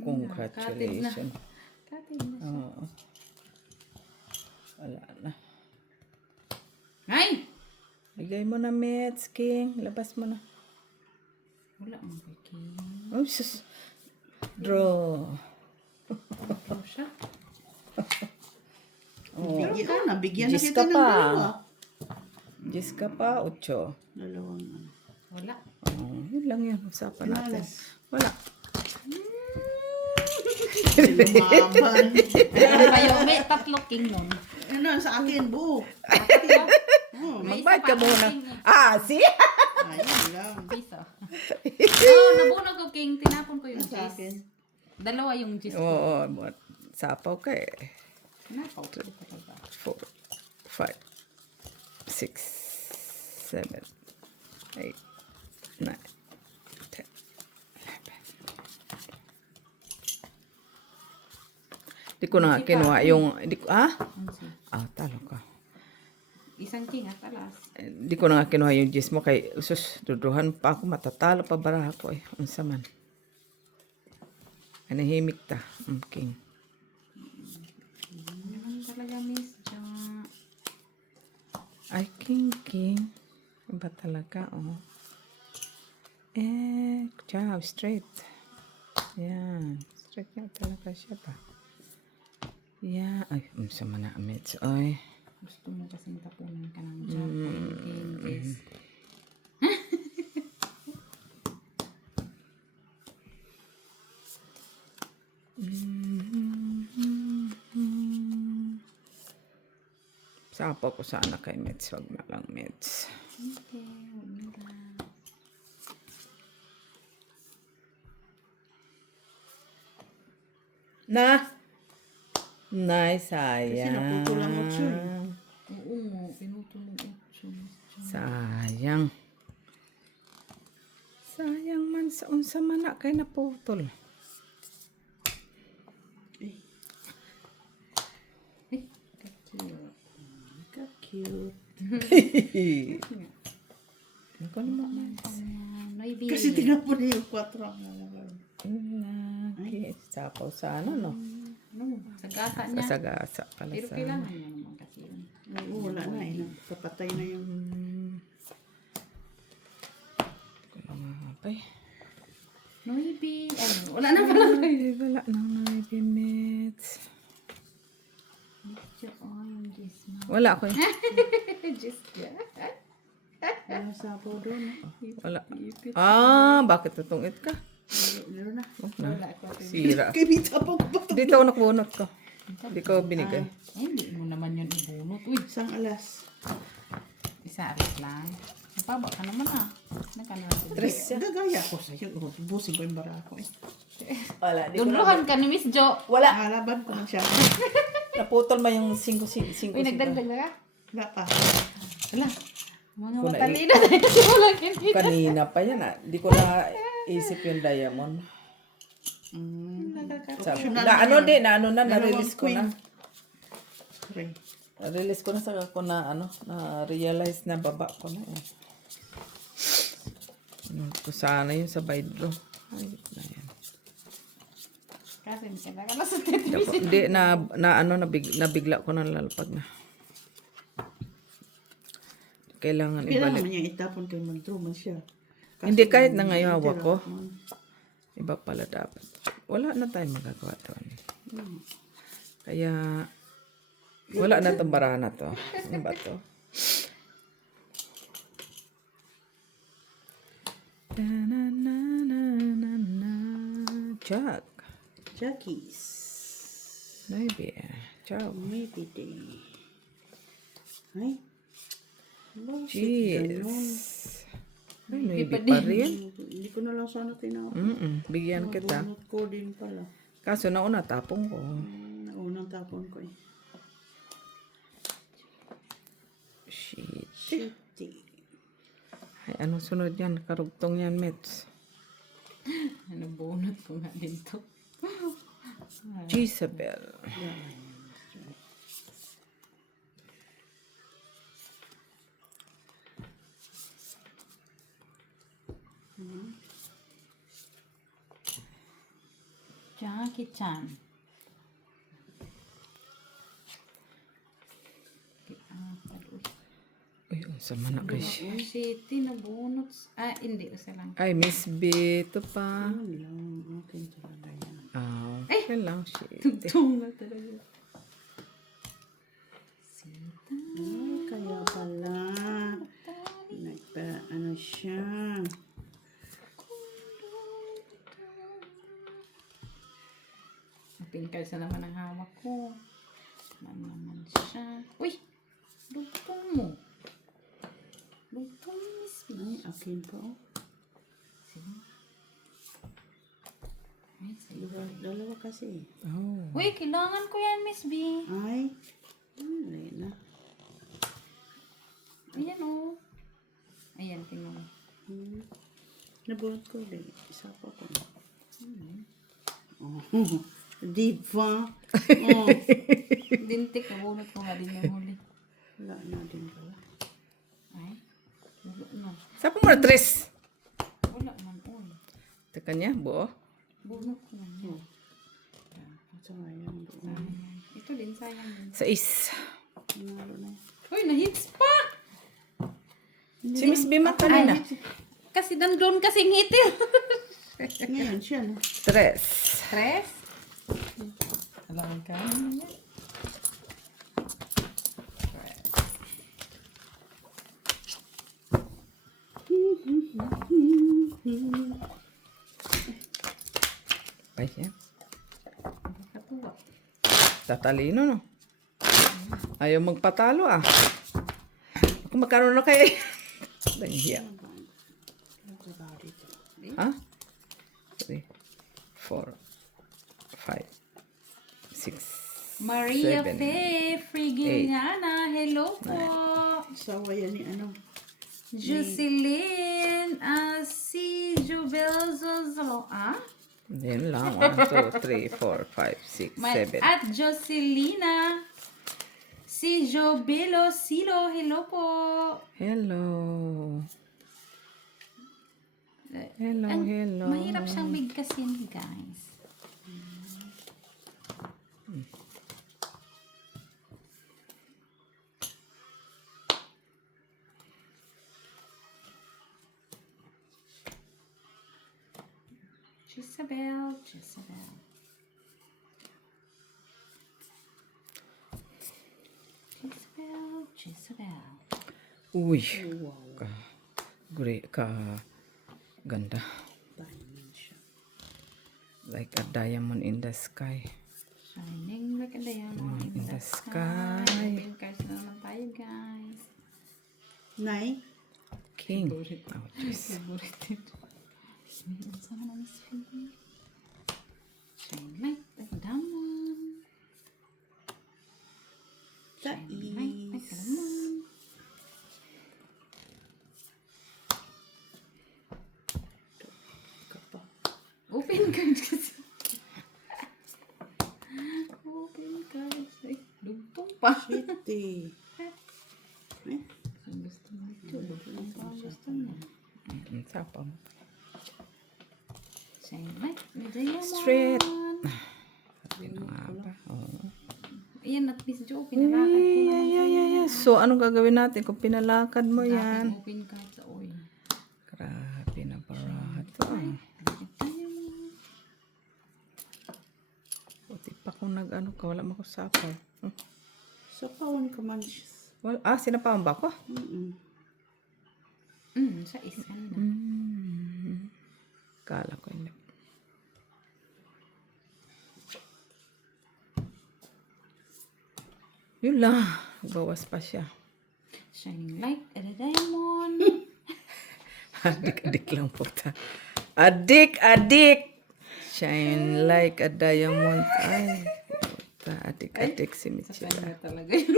Congratulations. Katid na. Oo. Wala na. Ay! Bigay mo na, Mets, King. Labas mo na. Wala mong bikin. Oh, sus. Draw. Ito siya. Bigyan ka na. Bigyan na 10 kita ka ng pa. dalawa. 10 ka pa, 8. Dalawang ano. Wala. Yun lang yan. Usapan natin. Pinalas. Wala. Lumaban. Ano kayo? May 3 king nun. Ano, sa akin, buo. Oh, May Magbayad isa ka pa muna. king eh. See? ayun lang. Piso. Oo, nabunog ko king. Tinapon ko yung Sa akin. cheese. Dalawa yung cheese ko. Oo. Sapaw ka eh. Tinapaw ko talaga. 4, 5, 6, 7, 8, 9, 10, 11. Di ko na kinuha yung... talo ka. Isang king at alas. Di ko na nga kinuha yung gis mo kay duduhan pa ako, matatalo pa baraha ko eh. Unsa man. Anahimik ta. King. Ganun talaga, Miss Jo. Ay, king. Iba talaga, oh. Job, straight. Yan. Straight nga talaga siya ba? Yan. Ay, sama na amits. Ay. Gusto mo kasing tapunan ka ng job. King. Sapo ko sana kay Mets. Wag na lang, Mets. Okay, huwag na lang. Na! Nice, Kasi sayang. naputulang 8 eh. Oo, pinutulong 8. Sayang. Sayang man sa unsa man na kay naputol. Ka-cute. Ako naman. Noibi. Kasi tinapon niya yung 4 ang nalagay. Okay. Sapaw sana, no? Ano? Sagasa niya. Sagasa pala Pero sa... kailangan niya naman kasi yun. Ay, wala na eh. Kapatay na yung... Ay. Noibi. Ay, wala na pala. Ay, wala nang naibimits. Wala ko eh. Just yeah. Wala sapaw doon. Wala. Ah, bakit tutungit ka? Meron na. Wala ko. Sira. Kibita pa ko ba? Dito ako nakbunot ko. Hindi ko binigay. Hindi mo naman yun ibunot. Uy, Isang alas. isa arit lang. Napaba ka naman ah. Tres. Gagaya ko sa'yo. Busin ko yung barako eh. Wala. Duluhan ka ni Miss Jo. Wala. Halaban ko man siya. Naputol man yung 5. Uy, nagdagdag na ka? Wala pa. Wala. Mga Kuna- matalino na ito. Wala ganito. Kanina pa yan ah. Di ko na isip yung diamond. Sabi, na ano din, na ano na, na-release ko na. Sorry. Na-release ko na sa ko na ano, na-realize na baba ko na eh. Ano to sana yung sa Baidro. Ay, na yan. Kasi hindi ka na sa tetris. Hindi, nabigla ko na lalapag na. Kailangan Kailangan ibalik. niya itapon kay Mandruman siya. Hindi, kahit na ngayon hawak ko. Iba pala dapat. Wala na tayong magagawa doon. Kaya, wala na itong baraha na to. Ano ba to? Jack. Jackies. Maybe. Ciao. Maybe day. Ay. Bakit ganun? Cheese. Ay, maybe pa rin. Hindi ko na lang sana tinapon. Bigyan kita. Bunot ko din pala. Kaso nauna tapong ko. Naunang tapon ko eh. Shit. Shitty. Ay, anong sunod yan? Karugtong yan, Mets. Ano bunot ko nga dito. Jezebel. Jackie Chan. Uy, unsa man na kay siya. City na bunot. Ah, hindi. Usa lang. Ay, Miss B. Ito pa. Ano lang. Okay talaga yan. Okay lang. Shit. Tunga talaga. Ay, kaya pala. Ano siya. Pinkal sa naman ang hawak ko. Ano naman siya. Uy! Lugtong mo. Lugtong Miss B. Ay, akin pa oh. Sige. Ay, sige. Dalawa kasi. Oh. Uy, kailangan ko yan, Miss B. Ay. Ay na. Ayan o. Ayan, tingnan mo. Nabunot ko din. Isa pa ko. Oh. Diba? Oh. Dintik, nabunot ko nga din yung huli. Wala na din pala. Ay, wala na. Sa mo na tres. Wala man on. Teka niya, buo. Bunot ko lang yun. Sayang doon. Ito din, sayang din. 6. Nalo na. Uy, nahits pa! Si Miss Bima kanina. Kasi nandun kasing hitil. Ngayon siya, no? 3. Tres? Alam ka na yan. Ay, yan. Katuwa. Tatalino, no? Ayaw magpatalo, ah. Kung magkaroon na kayo. Nahihiya. Ha? 3, 4, 5, 6. Maria 7, Fe Frigiliana, hello po. Sawa yan ni ano. Jocelyn, si Jubel Zozalo, Yan lang. 1, 2, 3, 4, 5, 6, 7. At Jocelina, si Jobelo Silo, hello po. Hello. Hello, hello. Mahirap siyang bigkasin, guys. Jezebel, Jezebel. Jezebel, Jezebel. Uy. Ka ganda. Diamond siya. Like a diamond in the sky. Shining like a diamond In the sky. Open cards na naman tayo, guys. Nay? King. Oh, jeez. Sama na Miss Philly. Shine like a diamond. Shine like a diamond. Kapa. Open cards kasi. Open cards. Ay, dugtong pa. City. Eh? Ang gusto mo ito. Dugtong pa ang gusto niya. Sapam. Shine like a diamond. Straight. Ano nga ba? Oh. Ayan, at Miss Jo, pinalakad ko naman Yeah. So, anong gagawin natin kung pinalakad mo yan? Open cards sa oil. Grabe na barato. Buti pa kung nag-ano ka, wala makusapaw. Sa pawan ka man siya. Sinapawan ba ko? Sa isa na. Kala ko hindi. Yun lang. Bawas pa siya. Shining like a diamond. Adik lang po ta. Adik! Shine like a diamond. Ay, puta. Adik si Michela. Kanya talaga yun.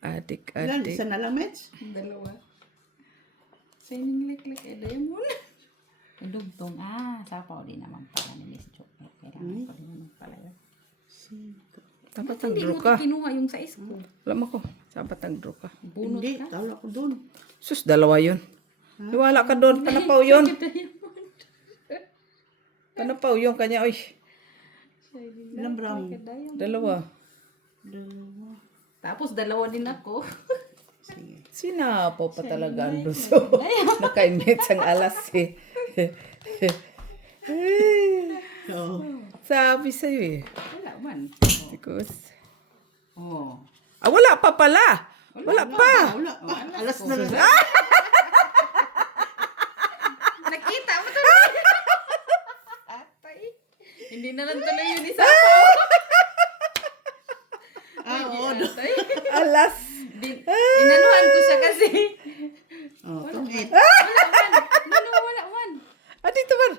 Adik. Ilan? Isa na lang, Mets? Dalawa. Shining like a diamond. Ang dugtong. Sapaw din naman pala ni Miss Jo. Kailangan pa rin naman pala yun. Dapat Ba't hindi nag-draw mo ka. ito kinuha yung size ko? Alam ako. Dapat nag-draw ka. Bunot Hindi, ka? tawala ko doon. Sus, dalawa yun. Iwala ka doon. Panapaw yun. Panapaw yun kanya. Uy, Ilang brown? dalawa. Dalawa. Tapos dalawa din ako. Sige. Sinapaw pa talaga ang luso. Nakaimit ang alas eh. Oo. Sabi sa'yo eh. Wala man. Because, Oh. wala pa pala. Wala pa. Wala pa. Alas na lang. Nakita mo to. Atay. Hindi na lang tuloy yun isa. Oo. Atay. Alas. Inanuhan ko siya kasi. Tungit. Wala man. Dito man.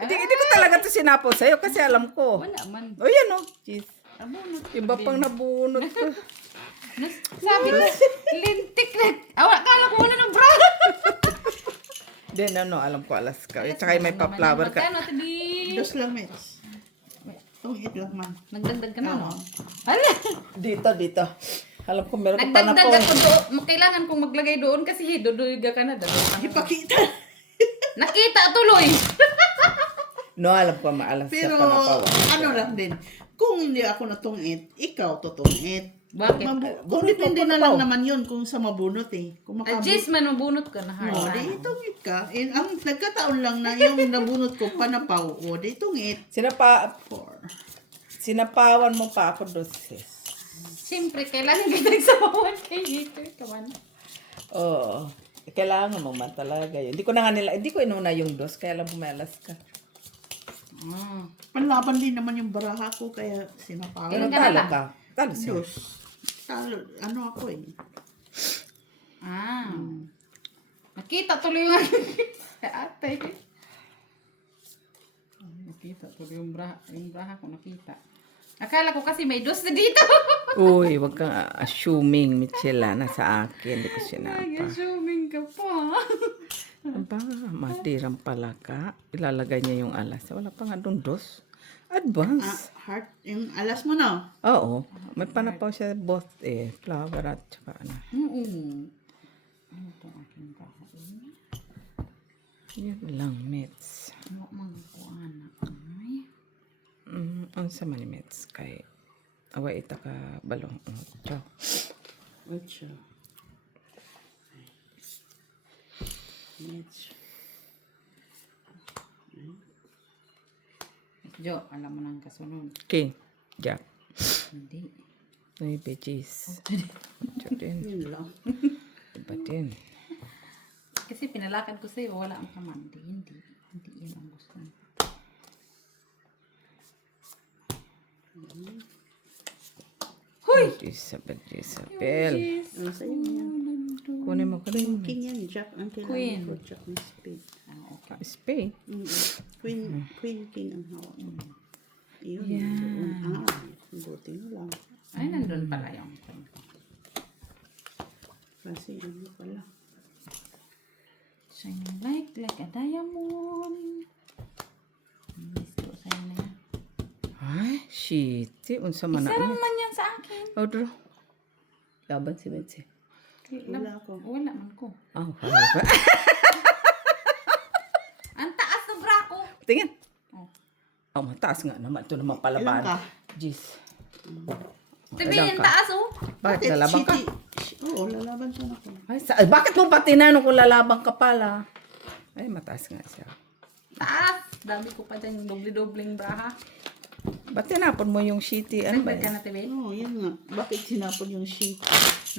Hindi ko talaga ito sinapaw sa'yo kasi alam ko. Wala man. O yan o. Jeez. Nabunot. Iba pang nabunot ko. Sabi ko, lintik na. Akala ko wala ng bra. Then alam ko alas ka. Tsaka may pa-flower ka. Magkano, tabi? Dos lang, Mets. Tungit lang man. Nagdagdag ka na, no? Oo. Hala. Dito. Alam ko meron ka pa na Nagdagdag ako doon. Kailangan kong maglagay doon kasi dodoy ka na. Ipakita. Nakita tuloy. No, alam ko maalas Pero, siya pa na ano lang din. Kung hindi ako natungit, ikaw tutungit. Bakit? Kung depende na lang naman yun kung sa mabunot eh. Kung Jis, man mabunot ka na hard. No, di itungit ka. Ang nagkataon lang na yung nabunot ko panapaw. O, di itungit. Sinapawan mo pa ako doses. Siyempre, kailangan kita nagsabawan kay Hater. Kaman. Oo. Kailangan mo man talaga yun. Hindi ko inuna yung dos, kaya lang pumalas ka. Panlaban din naman yung baraha ko, kaya sinapawan. Pero talo ka. Talo siya. Diyos. Talo, ano ako eh. Nakita tuloy yung ate. Nakita tuloy yung braha ko nakita. Akala ko kasi may dos na dito. Uy, wag kang assuming, Michela, na sa akin. Hindi ko sinapa. Nag-assuming ka pa. Aba, matirang pala ka. Ilalagay niya yung alas. Wala pa nga doon dos. Advance. Heart, yung alas mo na. Oo. May panapaw siya both flower at saka ano. Ano itong aking kakain? Yun lang, Mets. Ano mga kuha na ay? Ang sama ni Mets kay away ita ka balong. Ciao. Ocho. Mets. Jo, alam mo nang kasunod. King. Jack. Hindi. May beches. Ciao din. Yun lang. Diba din? Kasi pinalakad ko sa'yo, wala ang kamandi. Hindi yun ang gusto mo. Huy! Isabel. Ano sa'yo yan? Kunin mo ka rin. King yan, Jack. Ang kailangan ko, Jack ng spade. Okay. Spade. Queen, king ang hawak. Yun. Yeah. Buti na lang. Ay, nandun pala yung Kasi ano pala. shining like a diamond. Miss ko sa'yo na yan. Ay, shit. Unsa man na. Isa naman yan sa akin. Odro. Laban si Mitzi. Wala ko. Wala man ko. Oh, Ang taas ng bra ko. tingin. Oh. Oh, mataas nga naman. Ito naman palaban. Ilan ka? Jeez. Sabi yung taas oh. Bakit lalaban ka? Oo, lalaban siya na ko. Ay, bakit mo pa tinanong kung lalaban ka pala? Ay, mataas nga siya. Taas. Dami ko pa dyan yung doble-dobleng bra ha. Ba't tinapon mo yung shitty? Ano ba Nagbad ka yan? na, Tibin? Oo, yun nga. Bakit sinapon yung sheet?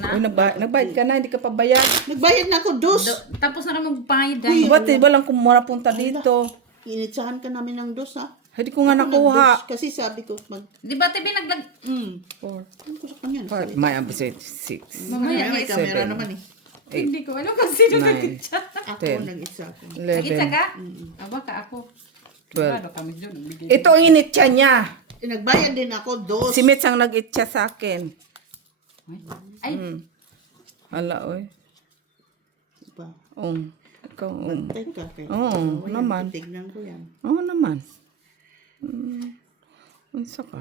Na? Uy, nagbayad ka na, hindi ka pa bayad. Nagbayad na ako, dos! Tapos na kami magbayad dahil. Ba't walang kumura punta dito? Initsahan ka namin ng dos, ha? Hindi ko nga nakuha. Kasi sabi ko, Di ba, Tibin, naglag... Four. Ano ko sa kanya? Five. May episode 6. Mamaya, May camera naman eh. Hindi ko alam kung sino Nine. nag-itsa. Ako, Ten. nag-itsa ako. Nag-itsa 11. ka? Aba ka ako. Twelve. Ano kami dyan? Ito ang initya niya. Nagbayad din ako, dos. Si Mitch ang nag-itya sa akin. Ay, Hala, oy. Diba? Ikaw, Bantay ka. Oo, naman. Tignan ko yan. Oo naman. Unsa ka?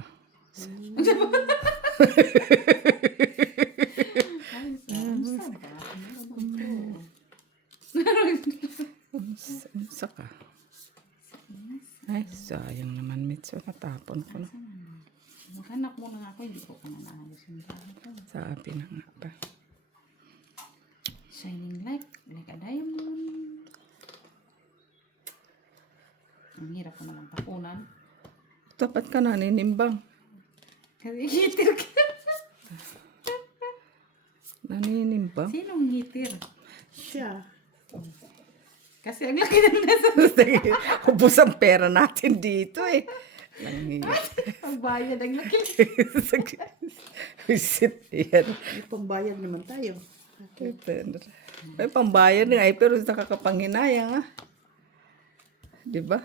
Unsa ka? Ay, sayang naman, Mitch. Natapon ko na. maghanap muna nga ako. Hindi ko pa naayos yung bahay ko. Sabi na nga ba. Shining like a diamond. Ang hirap ko naman tapunan. Tapat ka na, naninimbang. Kasi hitir ka. Naninimbang? Sinong hitir? Siya. Kasi ang laki ng nasa. Ubus ang pera natin dito eh. Nanghihirap. Ang bayad ang laki. Visit yan. May pambayad naman tayo. May pambayad nga eh, pero nakakapanghinayang ah. Diba?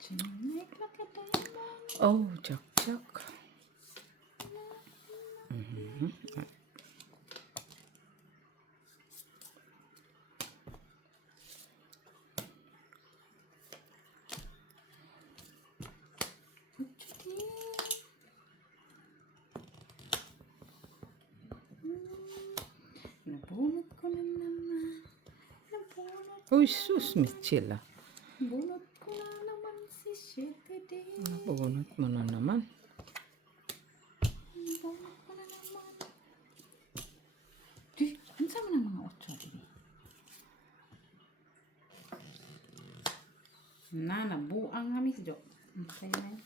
Shining like a diamond. Oh, Jack. Nabunot ko na naman. Nabunot Uy, sus, Michela. Bunot ko na naman si Shitty Day. Bunot mo na naman. Bunot ko na naman. Di, ano sa mga mga 8 din? Nabuang nga Miss Jo. Okay na yun.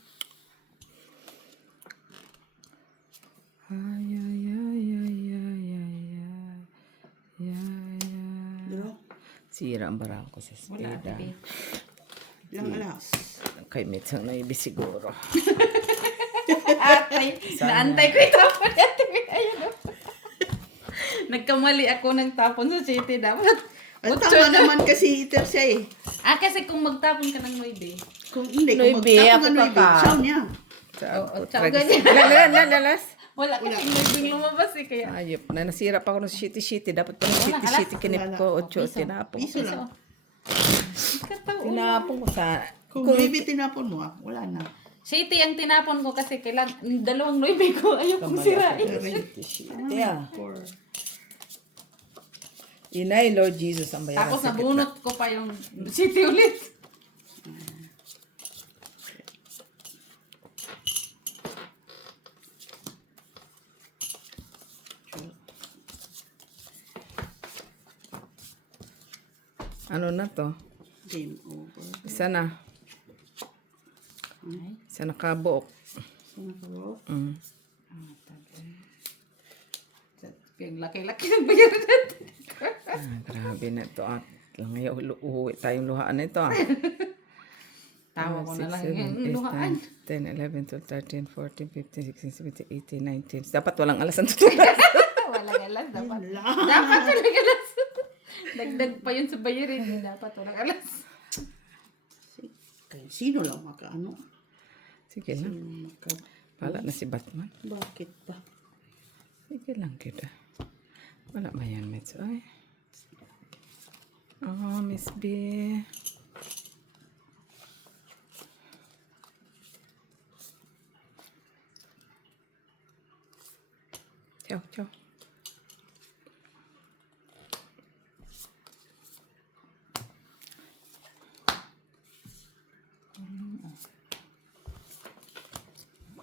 Ay, ay, ay, ay, ay, ay, ay. Draw. Sira ang barang ko sa Wala, speda. bebe. Ilang alas. Kay Mitsang na ibig siguro. Atay, naantay ko yung tapon ni Ate May. Ayun o. Nagkamali ako ng tapon sa city. Dapat Ay, tama naman kasi iter siya eh. kasi kung magtapon ka ng 9. Kung hindi, Noy, kung be, magtapon ako ka Noy, pa ka. chow niya. Oo, tsaka ganyan. Lalas. Wala kasi 9 lumabas eh. Kaya Ayop na, nasira pa ako ng shitty-shitty. Dapat pa ng shitty-shitty kinip ko. 8, tinapon. Piso lang. Tinapon ko sa... Kung maybe tinapon mo wala na. City ang tinapon ko kasi kailang 2 9 ko. Ayaw kong sirain. Shitty-shitty. Ah. Four. Inay, Lord Jesus, ang bayaran Tapos sa gitna. nabunot ko pa yung city ulit. Ano na to? Game over. Isa na. Isa na kabuok. Sana ko. Yung laki-laki ng bayaran natin. Grabe na ito. At ngayon, uuwi tayong luhaan na ito. Tawa ko na lang 6, 7, yung luhaan. 10, 11, 12, 13, 14, 15, 16, 17, 18, 19. Dapat walang alas ang tutulas. Walang alas. Dapat walang alas. Dagdag pa yun sa bayarin. Dapat walang alas. Kaya sino lang makaano? Sige lang. Wala na si Batman. Bakit ba? Sige lang kita. Wala ba yan, Mets? Ay. Oh, Miss B. Ciao, ciao.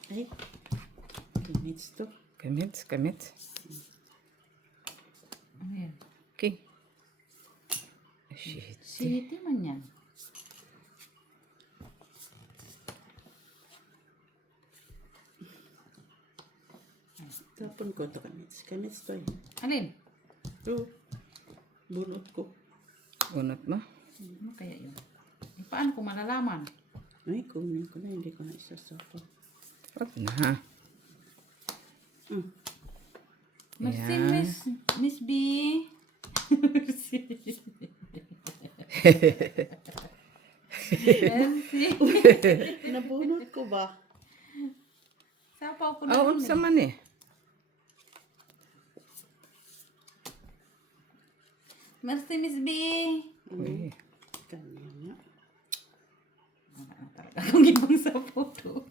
Ay. Minutes to. Kamits, kamits. Ano yan? Okay. Shit. City man yan. Tapon ko to kamits. Kamits to eh. Alin? Oh. Bunot ko. Unot mo? Ano kaya yun? Paano ko malalaman? Ay, kunin ko na. Hindi ko na isasapo. Wag na ha. Merci, Ayan. Miss B. Merci. Merci. Nabunot ko ba? Sapaw ko na. Oo, sa man eh. Merci, Miss B. Uy. Kanya nga. Wala na talaga akong ibang sa photo.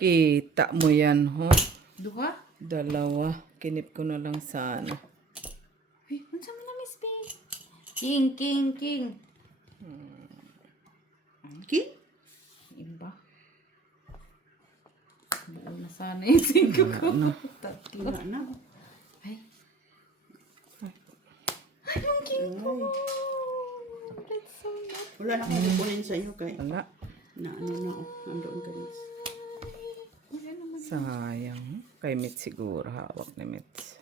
Kita mo yan, ho. Duha? Dalawa. Kinip ko na lang sana. Uy, ano sa mga Miss B? King, king, king. Ki? Iba. Buo na sana yung 5 ko. Tatlo. Wala na. Ay. Ay, yung king ko. That's so nice. Wala na akong kukunin sa iyo kay Wala. na ano na oh. Nandoon ka Miss. Sayang. Kay Mitz siguro. Hawak ni Mitz.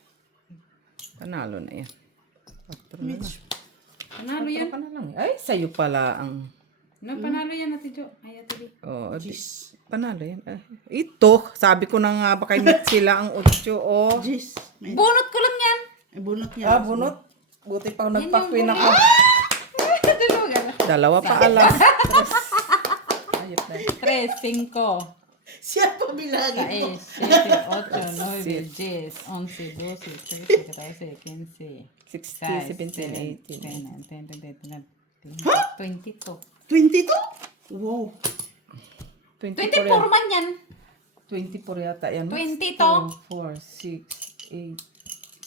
Panalo na yan. Patro na lang. Mitch. Panalo yan. Patro ka na lang. Ay, sa'yo pala ang... No, panalo yan, Ate Jo. Ay, Ate B. Oh, Jeez. panalo yan. Ito, sabi ko na nga ba kay Mitz sila ang 8. Oh. Jeez. May Bunot ko lang yan. bunot niya. Bunot. Buti pa nagpakwin ako. Dalawa pa alas. Ayop na. 3, 5, Siya pa bilangin mo. 6, 7, 8, 9, 10, 11, 12, 13, 14, 15, 16, 17, 18. 22. 22? Wow. 24 man yan. 24 yata yan. 22. 4, 6, 8,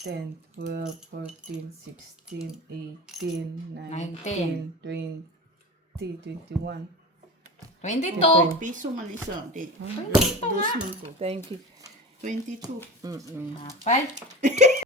10, 12, 14, 16, 18, 19, 20, 21. 22. Piso man isa. Di. Dos man ko. Thank you. 22. Mm-mm. Apay.